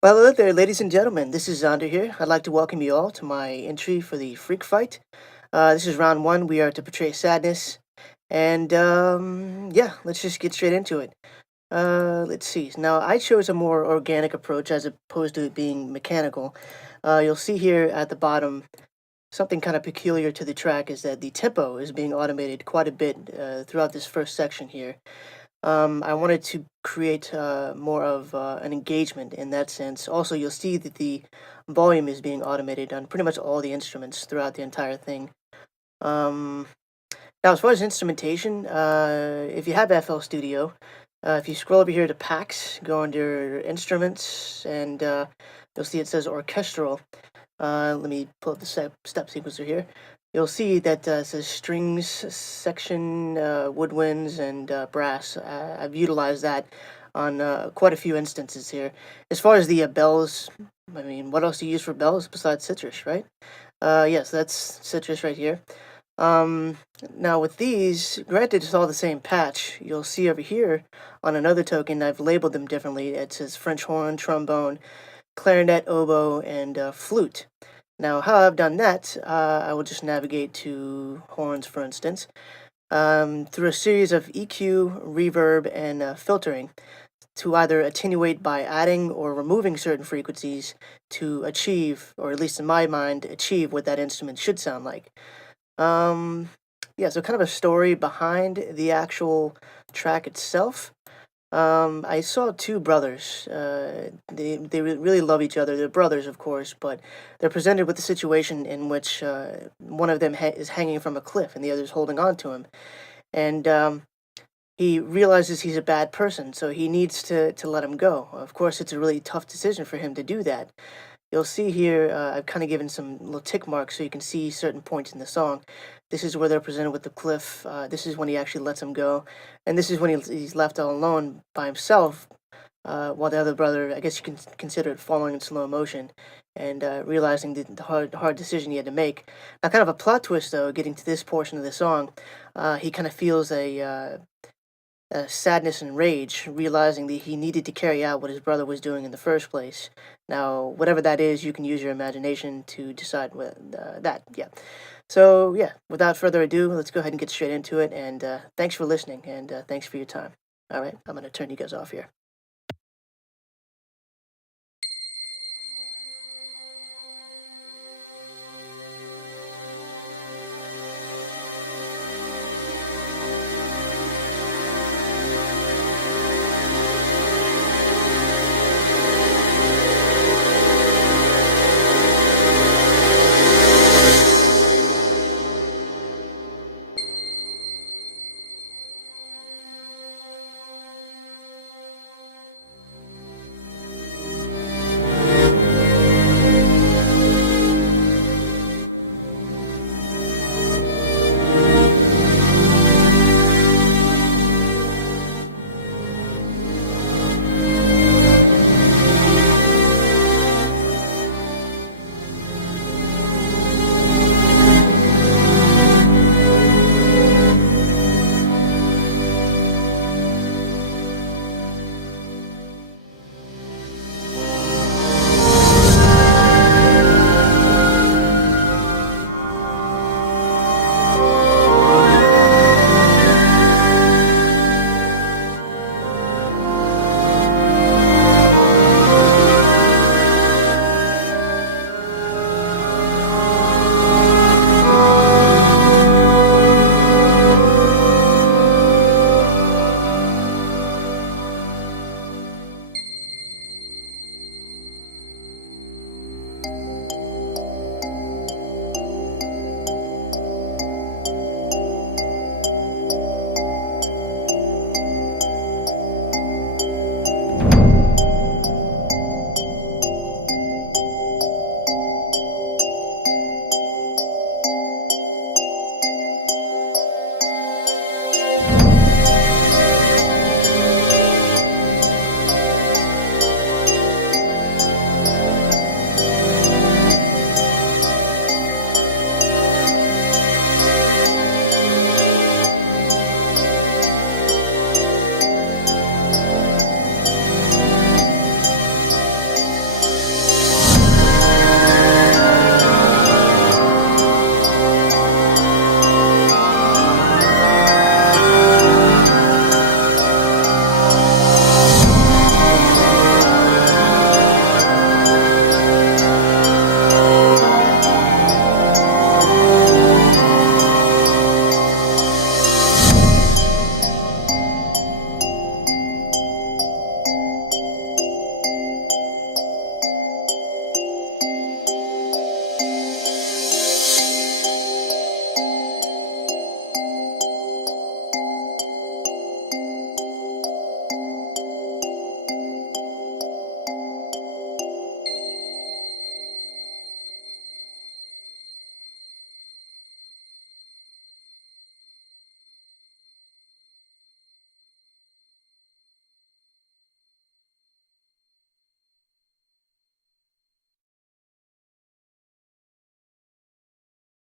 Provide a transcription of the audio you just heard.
Well, hello there, ladies and gentlemen. This is Zahnder here. I'd like to welcome you all to my entry for the Freq fight. This is round one. We are to portray sadness. And yeah, let's just get straight into it. Let's see. Now, I chose a more organic approach as opposed to it being mechanical. You'll see here at the bottom something kind of peculiar to the track is that the tempo is being automated quite a bit throughout this first section here. I wanted to create more of an engagement in that sense. Also, you'll see that the volume is being automated on pretty much all the instruments throughout the entire thing. Um, Now, as far as instrumentation, if you have FL Studio, if you scroll over here to packs, go under instruments, and you'll see it says orchestral. Let me pull up the step sequencer here. You'll see that it says strings section, woodwinds, and brass. I've utilized that on quite a few instances here. As far as the bells, I mean, what else do you use for bells besides citrus, right? Yes, that's citrus right here. Um, Now with these, granted it's all the same patch, you'll see over here on another token, I've labeled them differently. It says French horn, trombone, clarinet, oboe, and flute. Now, how I've done that, I will just navigate to horns, for instance, through a series of EQ, reverb, and filtering to either attenuate by adding or removing certain frequencies to achieve, or at least in my mind, achieve what that instrument should sound like. Um, yeah, so kind of a story behind the actual track itself. I saw two brothers. They really love each other. They're brothers, of course, but they're presented with a situation in which one of them is hanging from a cliff and the other's holding on to him. And he realizes he's a bad person, so he needs to let him go. Of course, it's a really tough decision for him to do that. You'll see here, I've kind of given some little tick marks so you can see certain points in the song. This is where they're presented with the cliff. This is when he actually lets him go. And this is when he's left all alone by himself, while the other brother, I guess you can consider it falling in slow motion and realizing the hard decision he had to make. Now, kind of a plot twist, though, getting to this portion of the song, he kind of feels sadness and rage, realizing that he needed to carry out what his brother was doing in the first place. Now, whatever that is, you can use your imagination to decide what that. Yeah. So yeah, without further ado, let's go ahead and get straight into it. And thanks for listening, and thanks for your time. All right, I'm gonna turn you guys off here.